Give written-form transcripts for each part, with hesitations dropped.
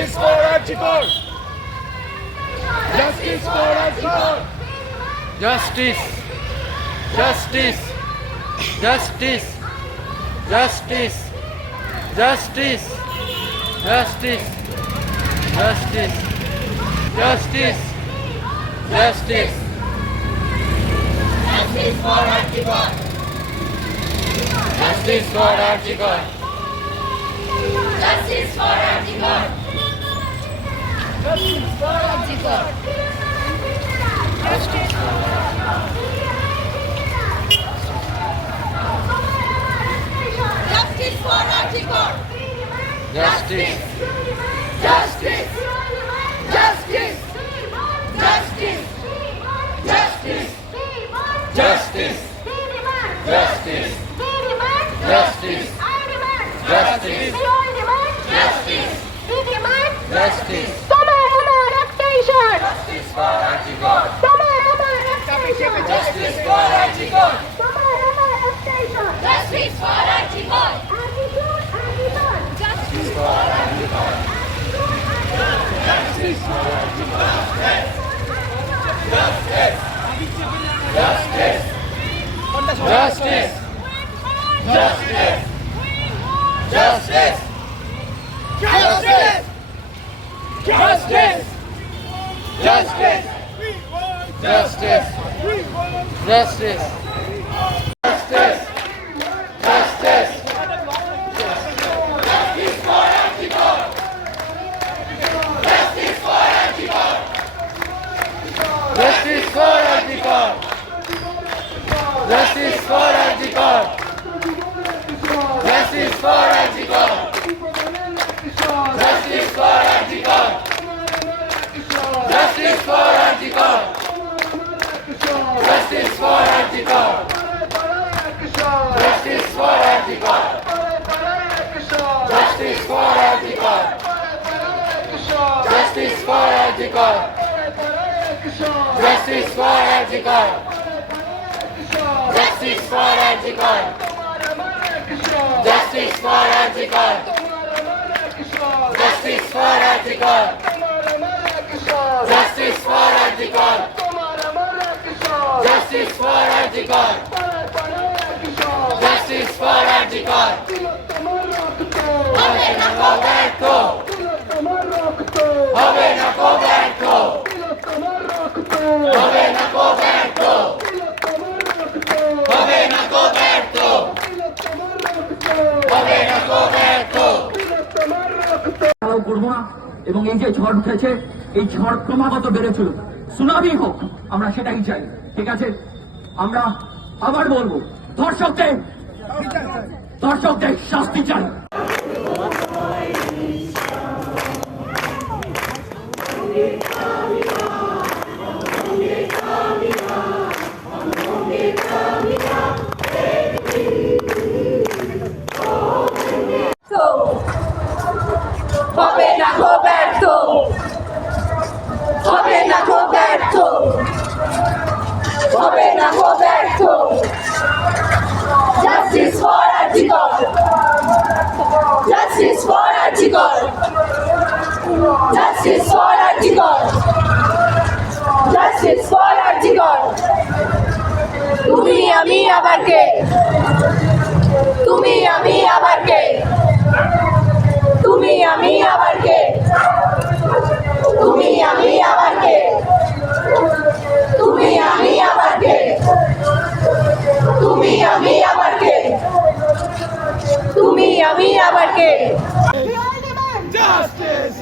Justice for Archikor! Justice for Archikor! Justice! Justice! Justice! Justice! Justice! Justice! Justice! Justice! Justice! Justice for Archikor! Justice for Archikor! Justice for Archikor! Justice for Archikor! Justice! Justice for Archikor! Justice! Justice! Justice! Justice! Justice! Justice! Justice! Justice! Justice! Justice! Justice for Archikor! Justice for Archikor! Justice for Archikor! Justice for Archikor! Justice for Justice! Justice! Justice! Justice! Justice! Justice! Justice! Justice! Justice! Justice! Justice for Archikor! Justice for Archikor! Justice for Archikor! Justice for Archikor! Justice for Archikor! Justice for Archikor! Justice for Archikor! Justice for Archikor! Justice for Archikor! Justice for Archikor! Justice for Archikor! Justice for Archikor! Justice for Archikor! Justice for Archikor! Justice for Archikor! Justice for Archikor! হবে না কো ব্যর্থ! হবে না কো ব্যর্থ! হবে না কো ব্যর্থ! হবে না কো ব্যর্থ! হবে না কো ব্যর্থ! করবো না এবং এই যে ঝড় উঠেছে এই ঝড় ক্রমাগত বেড়ে চলুক, সুনামি হোক, আমরা সেটাই চাই। ঠিক আছে, আমরা আবার বলবো দর্শকদের শাস্তি চাই। হবে না গো ব্যর্থ, হবে না গো ব্যর্থ, হবে না গো ব্যর্থ। Justice for Archikor! Justice for Archikor! Justice for Archikor! Justice for Archikor! তুমি আমি আবার কে? তুমি আমি আবার কে? তুমি আমি আবার কে? তুমি আমি আবার কে? তুমি আমি আবার কে? তুমি আমি আবার কে? তুমি আমি আবার কে? Justice!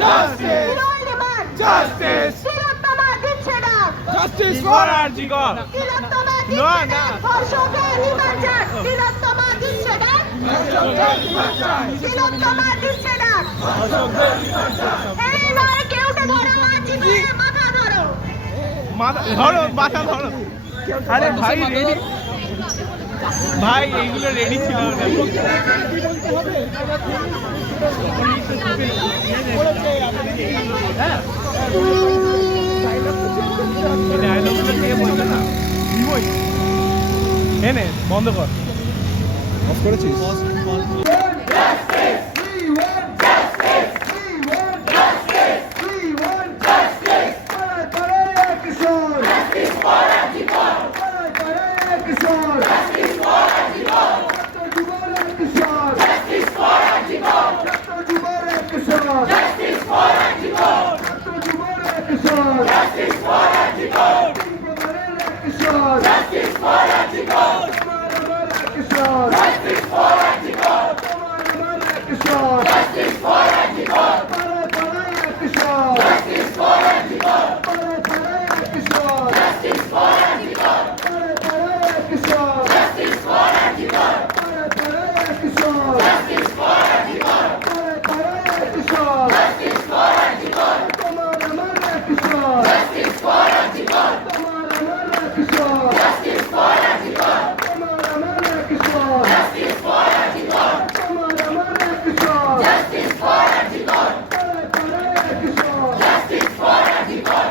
Justice! Justice! Justice for Archikor! No, no! ধরো মাথা ধরো। আরে ভাই রেডি, ভাই এইগুলো রেডি ছিল না। এনে বন্ধ কর, অফ করেছিস? Justice for Arjikar. Justice for Arjikar. Justice for Arjikar. Justice for Arjikar. Justice for Arjikar. Justice for Arjikar. Justice for Arjikar. Justice for Arjikar. Justice for Arjikar. Justice for Arjikar. Justice for Arjikar. Justice for Arjikar.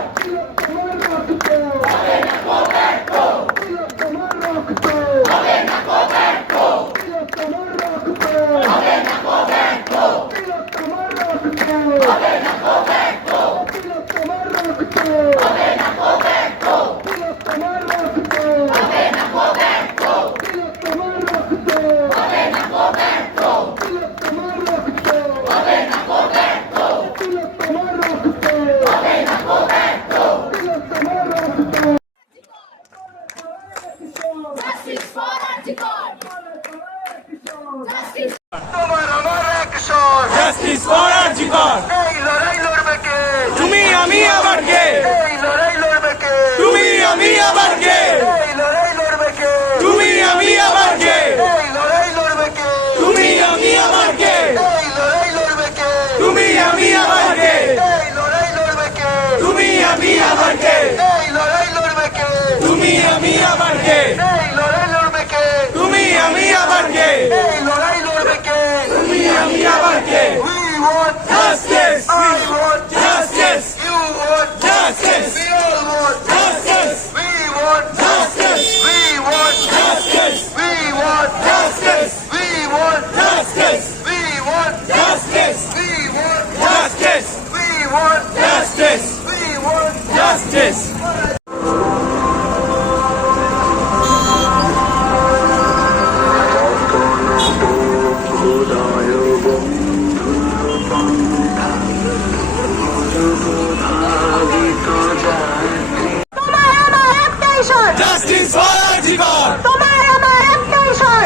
Abe na go back to. Abe na go back to. Abe na go back to. Abe na go back to. Abe na go back to. Abe na go back to. Abe na go back to. Abe na go back to. Abe na go back to. Justice for Arjikar. Justice. Justice for RG Kar তুমি আমি আবার কে তুমি আমি আবার কে তুমি আমি আবার কে তুমি আমি আবার কে তুমি আমি আবার কে তুমি আমি আবার কে তুমি আমি আবার কে তুমি আমি আবার কে তুমি আমি আবার কে Justice! I want justice! You want justice! We all want justice! We want justice! We want justice! We want justice! We want justice! We want justice! We want justice! We want justice! We want justice! Justice for Arjikar!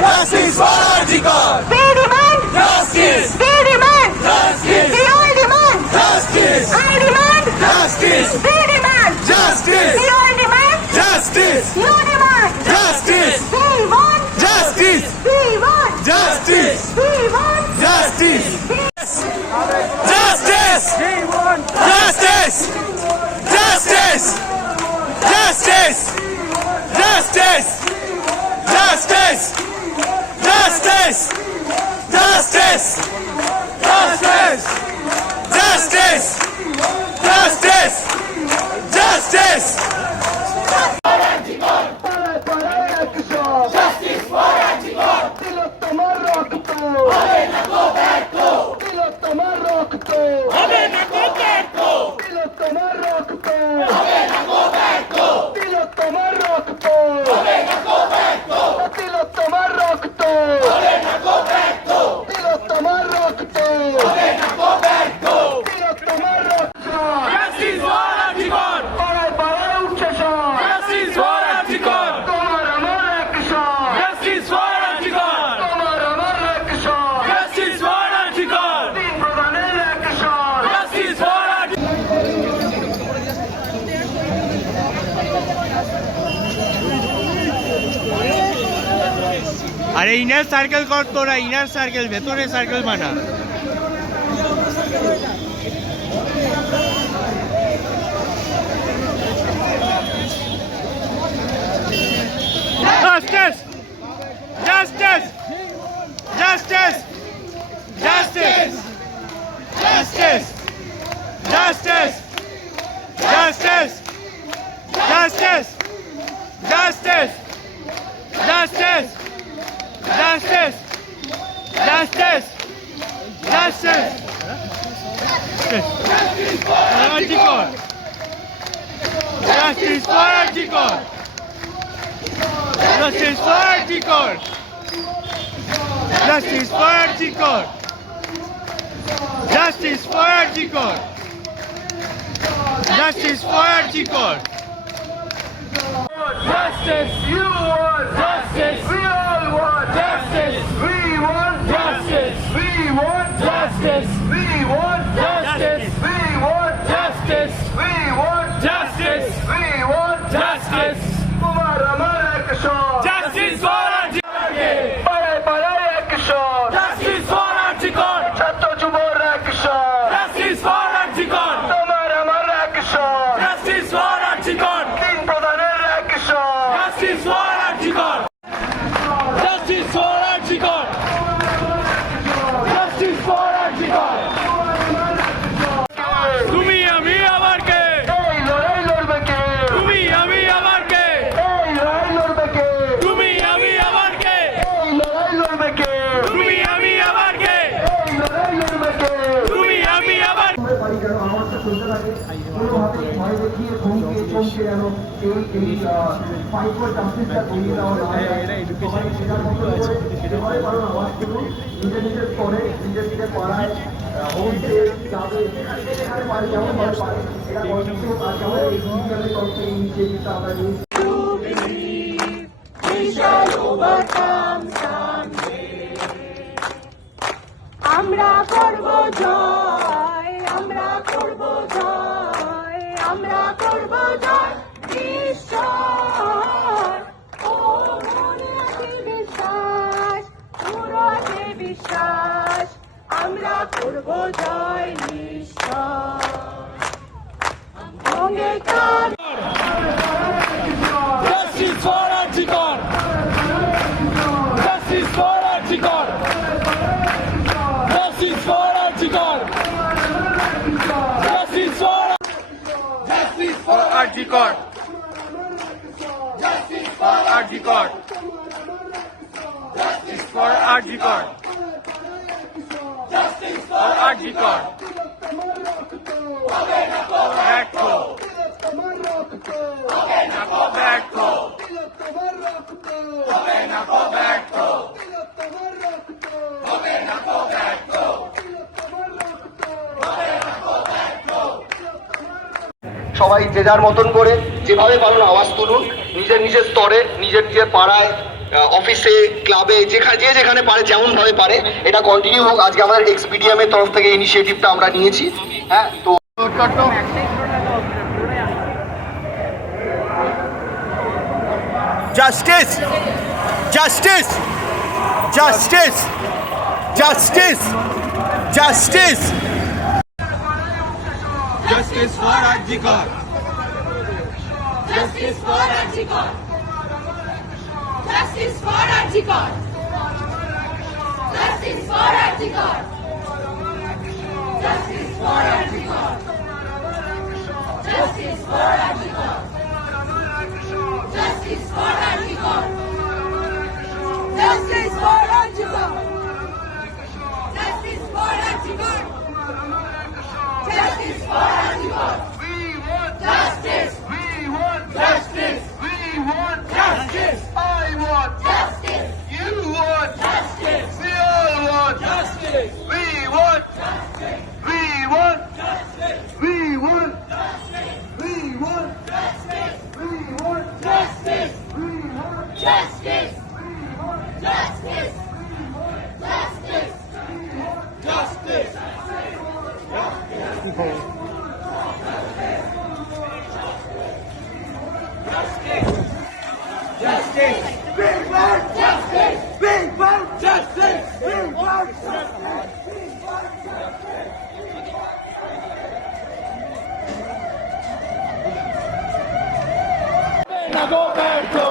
Justice for Arjikar! Justice! Justice! We all demand justice! I demand justice! We demand justice! We all demand justice! You demand justice! We want justice! We want justice! We want justice! Justice! We want justice! Justice! Justice! Justice! Justice! Justice! Justice! Justice! Justice! Justice! Justice! Justice for Arjikar. Abe na go back to. Abe na go back to. Abe na go back to. Abe na go back to. Abe na go back to. Abe na go back to. Justice for Arjikar! Justice for Arjikar! Justice for Arjikar! Justice for Arjikar! Justice for Arjikar! আরে inner circle কর তোরা inner circle ভেতরে circle বানা Justice! Justice! Justice! Justice! Justice! Justice! Justice! Justice! Justice! Justice! Justice! Justice! Justice! Arjikar! Justice for Arjikar! Justice for Arjikar! Justice for Arjikar! Justice for Arjikar! Justice for Arjikar! Justice! You want justice! We all want justice! We want justice! We want Justice. We want Justice. We want Justice. We want Justice. We want Justice. তোমার আমার action Justice for Arjikar. পাড়ায় পাড়ায় action Justice for Arjikar. ছাত্র যুবর action Justice for Arjikar. তোমার আমার action Justice for Arjikar. তিন প্রধানের action Justice for Arjikar. Justice for Arjikar. Justice for Arjikar. তুমি আমি আবার কে? এই লড়াই লড়বে কে তুমি আমি আবার কে? এই লড়াই লড়বে কে তুমি আমি আবার কে? এই লড়াই লড়বে কে তুমি আমি আবার কে? এই লড়াই লড়বে কে তুমি আমি আবার বাড়ি যেন আমারটা চলতে থাকে কোনোভাবে ভয় দেখিয়ে ধমকিয়ে চমকে যেন এই ফাইট ফর জাস্টিসটা করিয়ে দেওয়া না হয় সবাই সেটার মতো করে যেভাবে পারো আওয়াজ তুলুন নিজের নিজের স্তরে নিজের নিজের পাড়ায় হোমস্টে ক্লাবে যেখানে পারে যেমনভাবে পারে এটা কন্টিনিউ আর যেমন এই ডিজিটালের তরফ থেকে ইনিশিয়েটিভটা আমরা নিই আমরা করব জয় আমরা করব জয় আমরা করব জয় ঈশ্বর ও মনে আছে বিশ্বাস পুরো আছে বিশ্বাস আমরা করব জয় ঈশ্বর অঙ্গীকার Justice for Arjikar. Justice for Arjikar. Justice for Arjikar. Justice for Justice for Arjikar. Justice for Arjikar. Justice for Arjikar. Justice for Arjikar. Echo. Echo. সবাই যে যার মতন করে যেভাবে পারেন আওয়াজ তুলুন নিজের নিজের স্তরে নিজের নিজের পাড়ায় অফিসে ক্লাবে যেখানে পারে যেমন ভাবে পারে এটা কন্টিনিউ হোক আজকে আমাদের এক্সপিডিএম এর তরফ থেকে ইনিশিয়েটিভটা আমরা নিয়েছি হ্যাঁ তো Justice! Justice! Justice! Justice! Justice! Justice for Arjikar! Justice for Arjikar. Justice for Arjikar. Justice for Arjikar. Justice for Arjikar. Justice for Arjikar. Justice for Arjikar. Justice for Arjikar. Justice for Arjikar. Justice for Arjikar. Justice. We want Justice. We want Justice. I want Justice. You want Justice. We all want Justice. We want We want Justice. We want We want Justice. We want Justice. We want Justice. Justice. Justice. Justice. Justice. We want justice. We want justice. We want justice. Roberto.